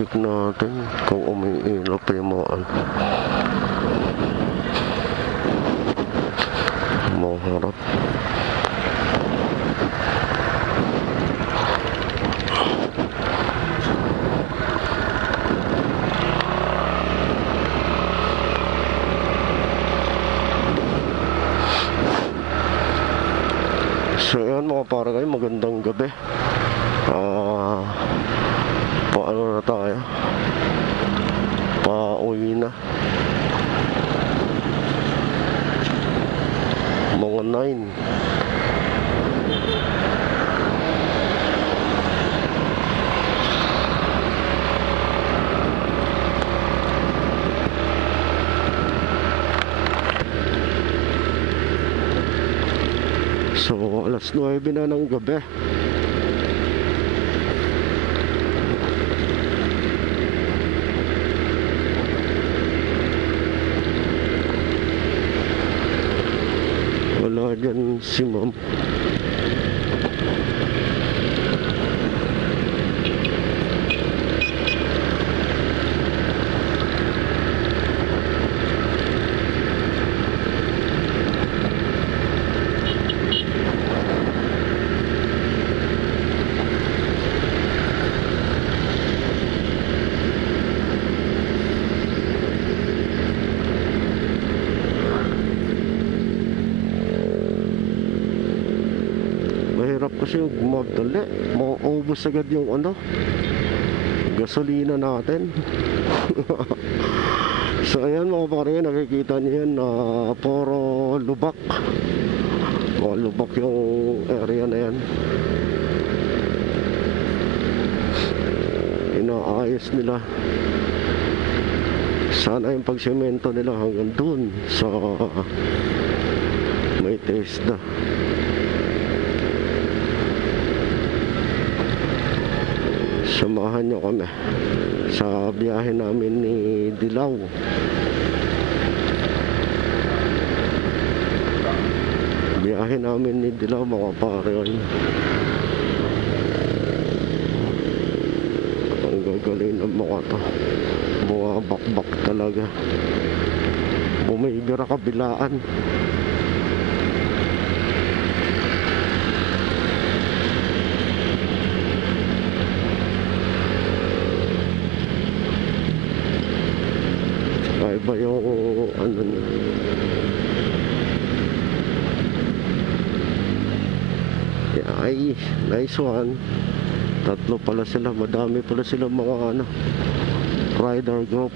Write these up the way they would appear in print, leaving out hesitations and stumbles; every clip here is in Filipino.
check natin kung umiilaw pa yung mga harap. So yan mga para kayo, magandang gabi. Paano na tayo? Pauwi na. Mga 9. So, alas 9 na ng gabi. Wala dyan si ma'am. Mahirap kasi magdali, mauubos agad yung gasolina natin. So ayan mga pare, nakikita niyo yan na puro lubak. Mga lubak yung area na yan. Inaayos nila. Sana yung pagsemento nila hanggang dun sa may taste na. Samahan nyo kami sa biyahe namin ni Dilaw. Biyahe namin ni Dilaw mga pare. Ang gagaling ng mga to. Mga bakbak talaga. Bumibira kabilaan. Iba yung ay nice one. Tatlo pala sila, madami pala sila mga rider group.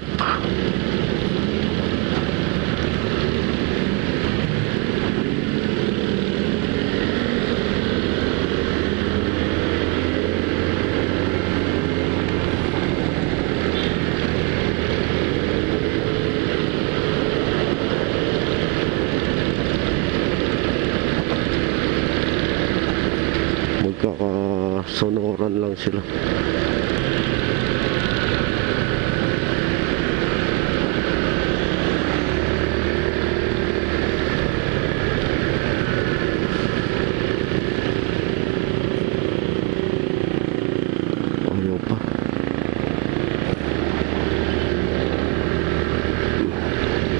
Magkakasonoran lang sila. Ayaw pa.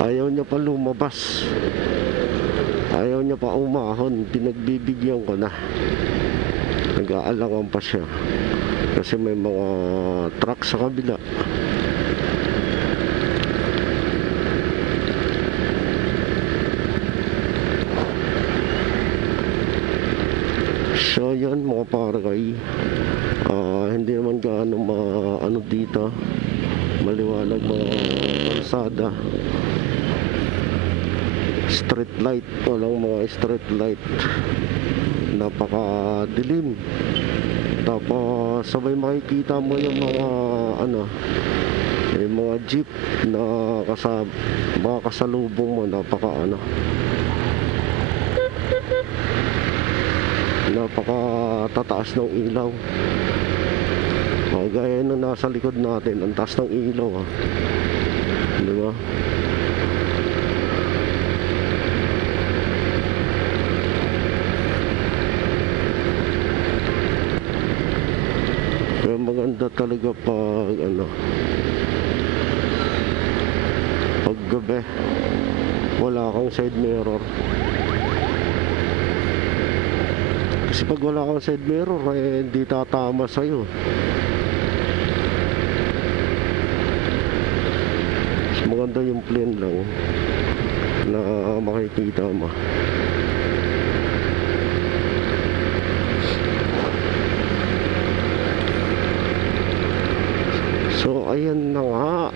Ayaw niya pa lumabas. Ayaw niya pa umahon. Pinagbibigyan ko na. Nag-aalangan pa siya kasi may mga truck sa kabila. So yan mga parakay, hindi naman gaano dito maliwanag mga kalsada. Street light, walang mga street light. Napakadilim. Tapos sabay makikita mo yung mga yung mga jeep na mga kasalubong mo. Napakatataas ng ilaw. Gaya nung nasa likod natin, ang taas ng ilaw, diba? Kaya maganda talaga pag ano, pag gabi wala kang side mirror. Kasi pag wala kang side mirror hindi tatama sa'yo. Mas maganda yung plain lang na makikita mo. So ayan na nga.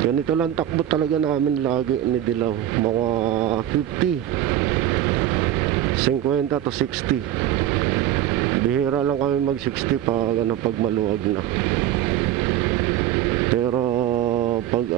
Ganito lang takbo talaga namin lagi ni Dilaw. Mga 50, 50 to 60. Bihira lang kami mag 60 pag maluwag na. Pero pag